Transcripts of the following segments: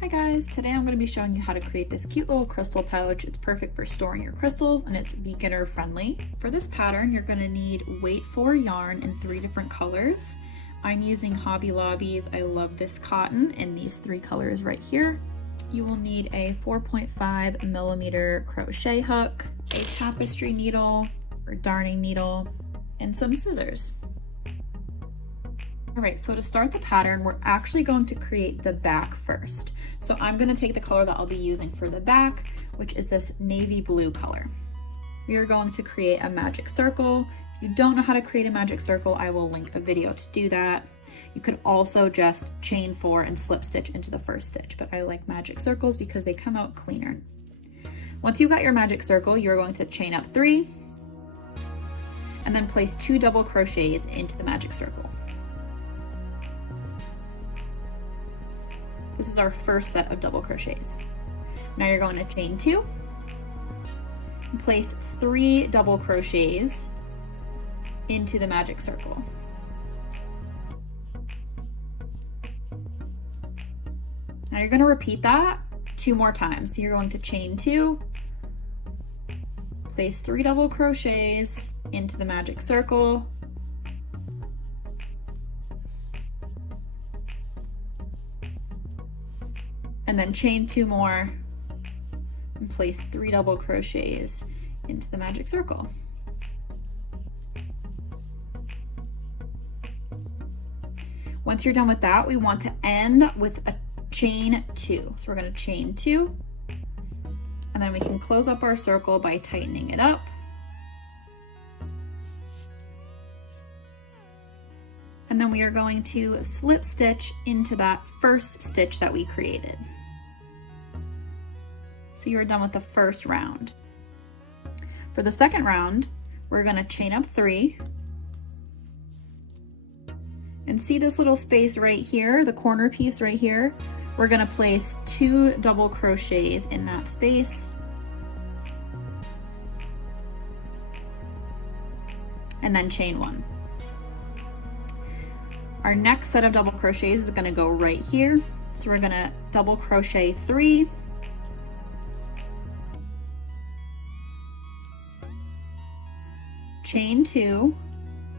Hi guys, today I'm going to be showing you how to create this cute little crystal pouch. It's perfect for storing your crystals and it's beginner friendly. For this pattern, you're going to need weight 4 yarn in 3 different colors. I'm using Hobby Lobby's I Love This Cotton in these 3 colors right here. You will need a 4.5 millimeter crochet hook, a tapestry needle or darning needle, and some scissors. All right, so to start the pattern, we're actually going to create the back first. So I'm going to take the color that I'll be using for the back, which is this navy blue color. We are going to create a magic circle. If you don't know how to create a magic circle, I will link a video to do that. You could also just chain 4 and slip stitch into the first stitch, but I like magic circles because they come out cleaner. Once you got your magic circle, you're going to chain up 3 and then place 2 double crochets into the magic circle. This is our first set of double crochets. Now you're going to chain 2 and place 3 double crochets into the magic circle. Now you're going to repeat that 2 more times. So you're going to chain 2, place 3 double crochets into the magic circle, and then chain 2 more and place 3 double crochets into the magic circle. Once you're done with that, we want to end with a chain 2. So we're going to chain 2, and then we can close up our circle by tightening it up. And then we are going to slip stitch into that first stitch that we created. So you are done with the first round. For the second round, we're going to chain up 3. And see this little space right here, the corner piece right here? We're going to place 2 double crochets in that space. And then chain 1. Our next set of double crochets is going to go right here. So we're going to double crochet 3. Chain 2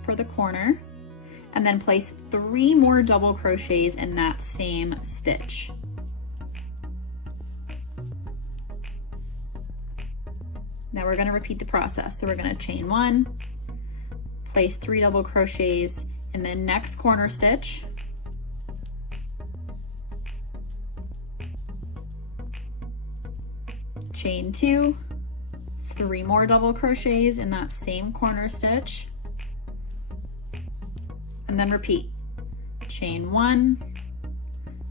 for the corner, and then place 3 more double crochets in that same stitch. Now we're going to repeat the process. So we're going to chain 1, place 3 double crochets in the next corner stitch, chain 2, 3 more double crochets in that same corner stitch, and then repeat. Chain 1,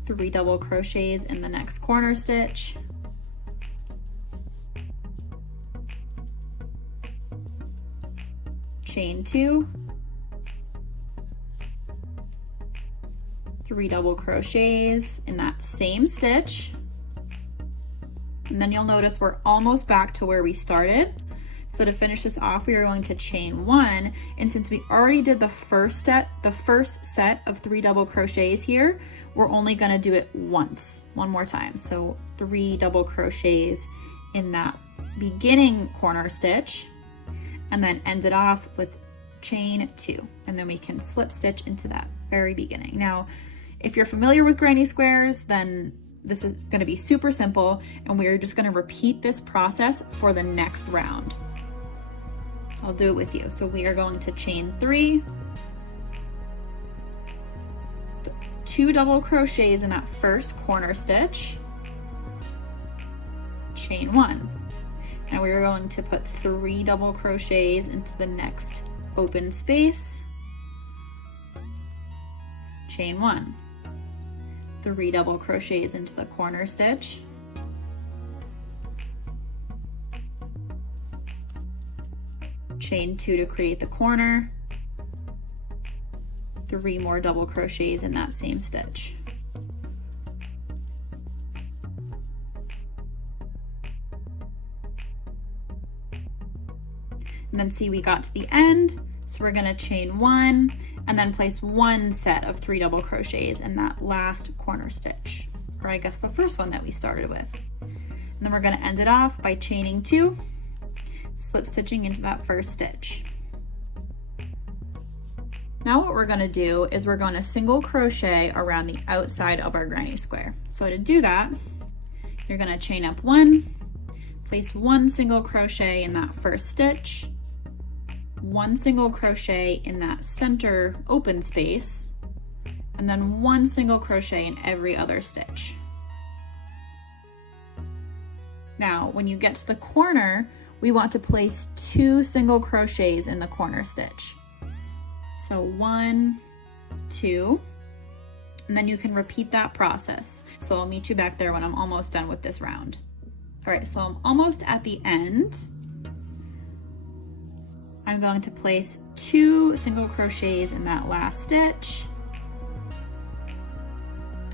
3 double crochets in the next corner stitch, chain 2, 3 double crochets in that same stitch, and then you'll notice we're almost back to where we started. So to finish this off, we are going to chain 1, and since we already did the first set of 3 double crochets here, we're only going to do it once, one more time. So 3 double crochets in that beginning corner stitch, and then end it off with chain 2, and then we can slip stitch into that very beginning. Now, if you're familiar with granny squares, then this is going to be super simple, and we're just going to repeat this process for the next round. I'll do it with you. So we are going to chain 3, 2 double crochets in that first corner stitch, chain 1. Now we are going to put 3 double crochets into the next open space, chain 1. 3 double crochets into the corner stitch, chain 2 to create the corner, 3 more double crochets in that same stitch. And then see, we got to the end, so we're going to chain 1 and then place 1 set of 3 double crochets in that last corner stitch. or I guess the first one that we started with. And then we're going to end it off by chaining 2, slip stitching into that first stitch. Now what we're going to do is we're going to single crochet around the outside of our granny square. So to do that, you're going to chain up 1, place 1 single crochet in that first stitch, 1 single crochet in that center open space, and then 1 single crochet in every other stitch. Now, when you get to the corner, we want to place 2 single crochets in the corner stitch. So 1, 2, and then you can repeat that process. So I'll meet you back there when I'm almost done with this round. All right, so I'm almost at the end. I'm going to place 2 single crochets in that last stitch,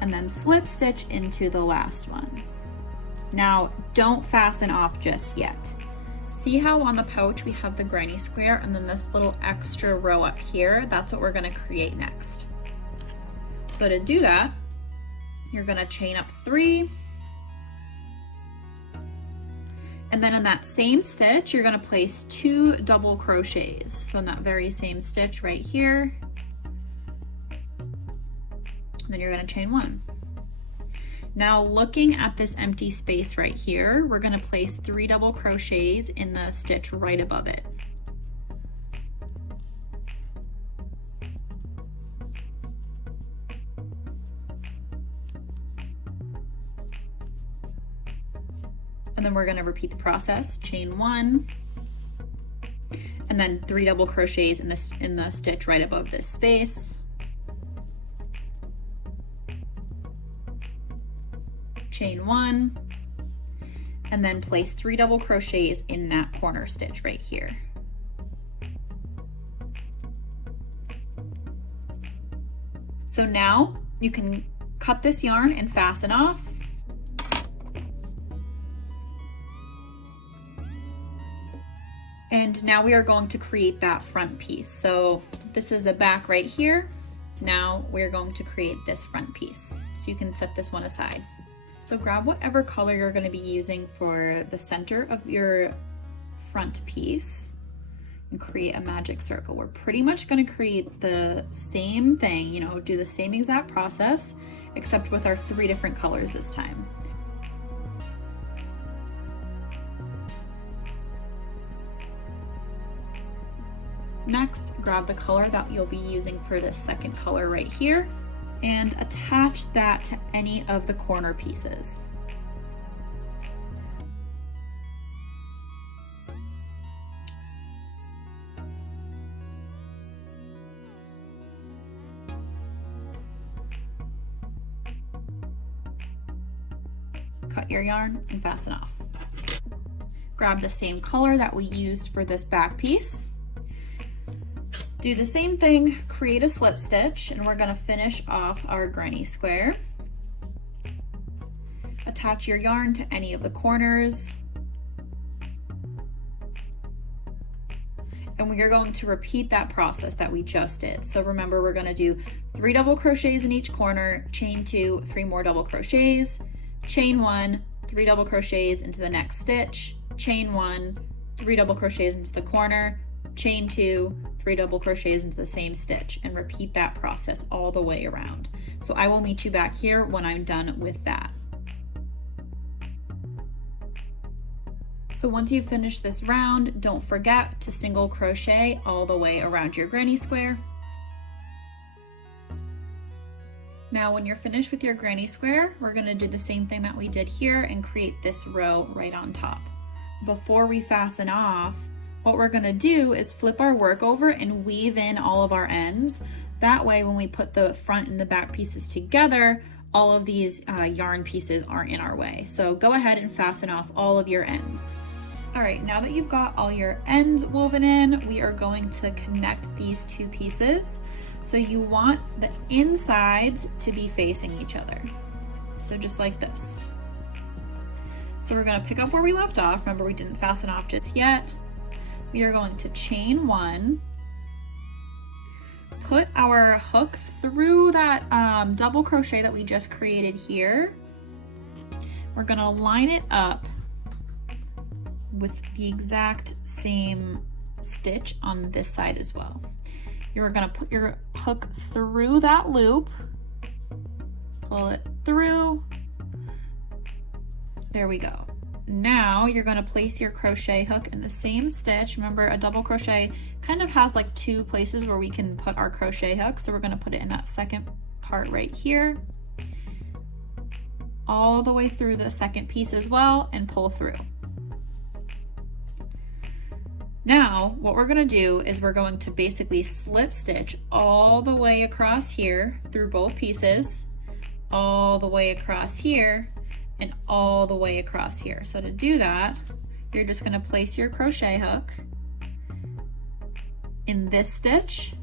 and then slip stitch into the last one. Now, don't fasten off just yet. See how on the pouch we have the granny square and then this little extra row up here? That's what we're going to create next. So to do that, you're going to chain up 3, and then in that same stitch you're going to place 2 double crochets. So in that very same stitch right here, then you're going to chain 1. Now looking at this empty space right here, we're going to place 3 double crochets in the stitch right above it. And then we're going to repeat the process, chain 1, and then 3 double crochets in the stitch right above this space. Chain 1, and then place 3 double crochets in that corner stitch right here. So now you can cut this yarn and fasten off. And now we are going to create that front piece. So this is the back right here. Now we're going to create this front piece. So you can set this one aside. So grab whatever color you're going to be using for the center of your front piece and create a magic circle. We're pretty much going to create the same thing, you know, do the same exact process, except with our 3 different colors this time. Next, grab the color that you'll be using for this second color right here, and attach that to any of the corner pieces. Cut your yarn and fasten off. Grab the same color that we used for this back piece. Do the same thing, create a slip stitch, and we're going to finish off our granny square. Attach your yarn to any of the corners. And we are going to repeat that process that we just did. So remember, we're going to do 3 double crochets in each corner, chain 2, 3 more double crochets, chain 1, 3 double crochets into the next stitch, chain 1, 3 double crochets into the corner, chain 2, 3 double crochets into the same stitch, and repeat that process all the way around. So I will meet you back here when I'm done with that. So once you've finished this round, don't forget to single crochet all the way around your granny square. Now when you're finished with your granny square, we're going to do the same thing that we did here and create this row right on top. Before we fasten off, what we're going to do is flip our work over and weave in all of our ends. That way when we put the front and the back pieces together, all of these yarn pieces aren't in our way. So go ahead and fasten off all of your ends. All right, now that you've got all your ends woven in, we are going to connect these 2 pieces. So you want the insides to be facing each other. So just like this. So we're going to pick up where we left off. Remember, we didn't fasten off just yet. We are going to chain 1, put our hook through that double crochet that we just created here, we're gonna line it up with the exact same stitch on this side as well. You're gonna put your hook through that loop, pull it through. There we go. Now you're gonna place your crochet hook in the same stitch. Remember, a double crochet kind of has like two places where we can put our crochet hook. So we're gonna put it in that second part right here, all the way through the second piece as well, and pull through. Now, what we're gonna do is we're going to basically slip stitch all the way across here through both pieces, all the way across here, and all the way across here. So to do that, you're just gonna place your crochet hook in this stitch,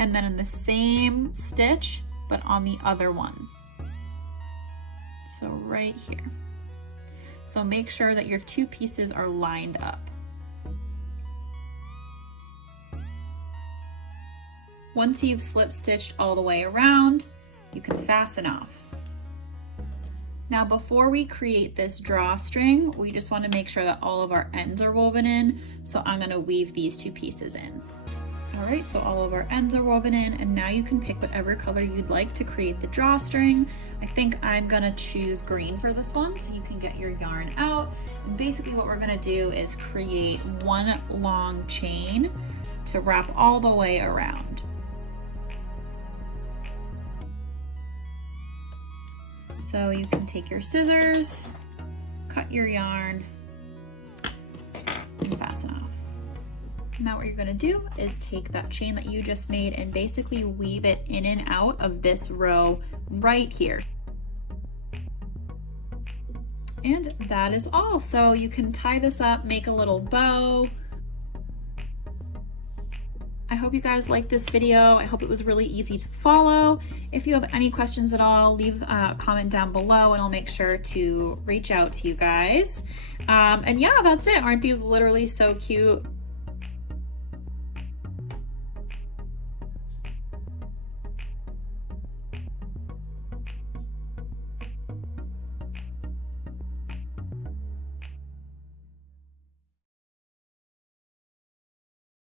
and then in the same stitch, but on the other one. So right here. So make sure that your two pieces are lined up. Once you've slip stitched all the way around, you can fasten off. Now, before we create this drawstring, we just want to make sure that all of our ends are woven in. So I'm going to weave these two pieces in. All right, so all of our ends are woven in, and now you can pick whatever color you'd like to create the drawstring. I think I'm gonna choose green for this one, so you can get your yarn out. And basically what we're gonna do is create one long chain to wrap all the way around. So you can take your scissors, cut your yarn, and fasten off. Now what you're gonna do is take that chain that you just made and basically weave it in and out of this row right here. And that is all. So you can tie this up, make a little bow. I hope you guys liked this video. I hope it was really easy to follow. If you have any questions at all, leave a comment down below and I'll make sure to reach out to you guys. And yeah, that's it. Aren't these literally so cute?